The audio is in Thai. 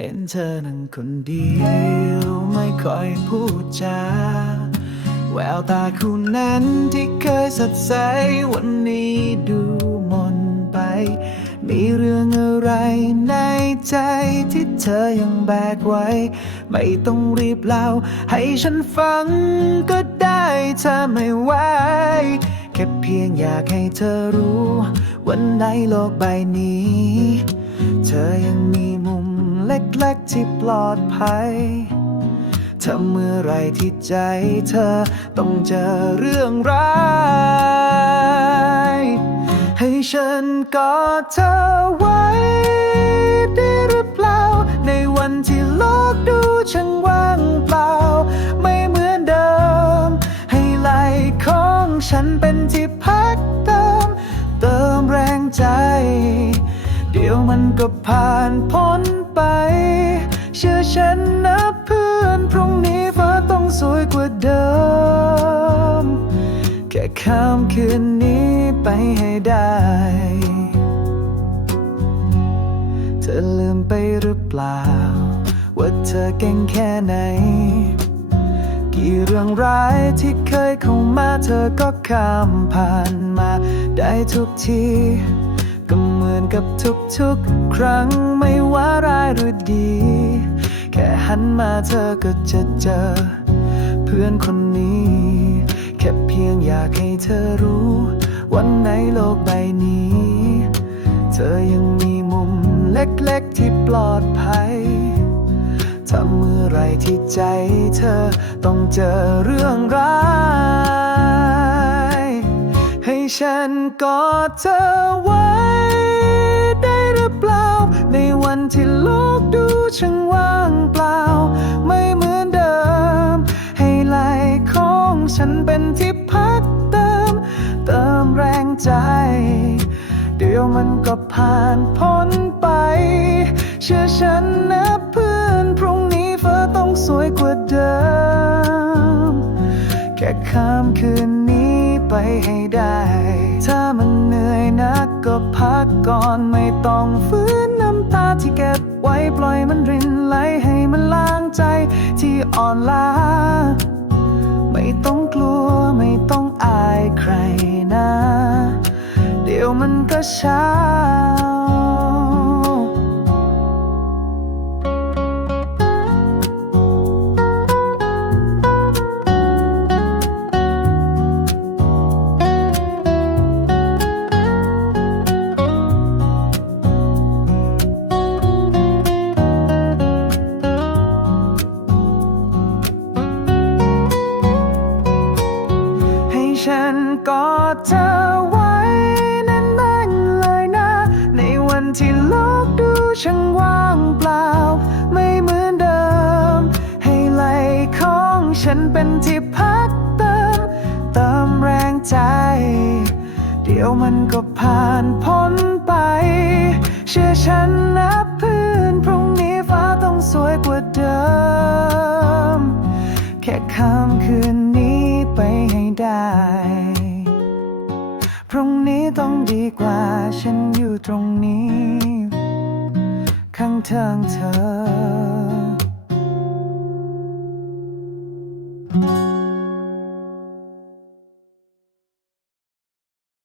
เห็นเธอนั่งคนเดียวไม่ค่อยพูดจาแววตาคู่นั้นที่เคยสดใสวันนี้ดูมนไป มีเรื่องอะไรในใจที่เธอยังแบกไว้ ไม่ต้องรีบเล่า ให้ฉันฟังก็ได้ถ้าไม่ไหวแค่เพียงอยากให้เธอรู้ วันในโลกใบนี้ เธอยังมี เล็กที่ปลอดภัยถ้าเมื่อไรที่ใจเธอต้องเจอเรื่องร้าย ให้ฉันกอดเธอไว้ มันก็ผ่านพ้นไป เชื่อฉันนะเพื่อนพรุ่งนี้ฟ้าต้องสวยกว่าเดิม แค่ข้ามคืนนี้ไปให้ได้ เธอลืมไปหรือเปล่า ว่าเธอเก่งแค่ไหน กี่เรื่องร้ายที่เคยเข้ามาเธอก็ข้ามผ่านมาได้ทุกที กับทุกๆ ครั้งไม่ว่าร้ายหรือดี แค่หันมาเธอก็จะเจอ เพื่อนคนนี้ แค่เพียงอยากให้เธอรู้ วันในโลกใบนี้ เธอยังมีมุมเล็กๆที่ปลอดภัยถ้าเมื่อไรที่ใจเธอต้องเจอเรื่องร้ายให้ฉันกอดเธอไว้ ฉันเป็นที่พักเติม เติมแรงใจ เดี๋ยวมันก็ผ่านพ้นไป เชื่อฉันนะเพื่อน พรุ่งนี้ฟ้าต้องสวยกว่าเดิม แค่ข้ามคืนนี้ไปให้ได้ ถ้ามันเหนื่อยนักก็พักก่อนไม่ต้องฟื้นน้ำตาที่เก็บไว้ปล่อยมันรินไหลให้มันล้างใจที่อ่อนล้า ไม่ต้องกลัวไม่ต้องอายใครนะ เดี๋ยวมันก็เช้า ฉันกอดเธอไว้แน่นๆเลยนะ ในวันที่โลกดูช่างว่างเปล่า ไม่เหมือนเดิม ให้ไหลของฉันเป็นที่พักเติมเติมแรงใจ เดี๋ยวมันก็ผ่านพ้นไป เชื่อฉันนะเพื่อนพรุ่งนี้ฟ้าต้องสวยกว่าเดิม นี้ต้องดีกว่า ฉันอยู่ตรงนี้ ข้างเทิงเธอ